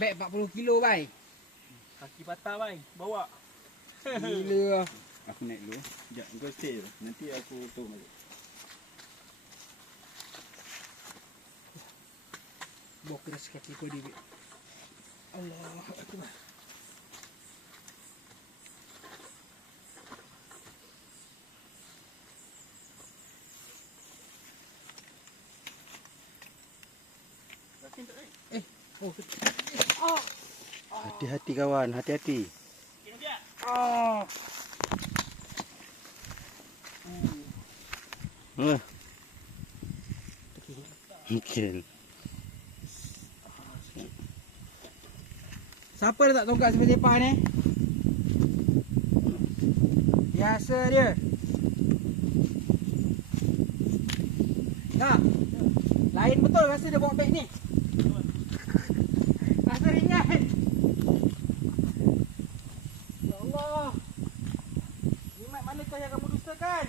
Beg 40 kilo, bai. Kaki patah bang, bawa. Gila. Aku naik dulu. Sekejap, kau stay je. Nanti aku turun balik. Bawa keras kaki kau dia. Allah Akbar. Oh. Hati-hati kawan, hati-hati. Oh. Mungkin. Siapa letak tongkat sepak-sepak ni? Biasa dia. Dah. Lain betul rasa dia bawa beg ni. Rasa ringan. Ya Allah. Nikmat manakah yang kamu dustakan?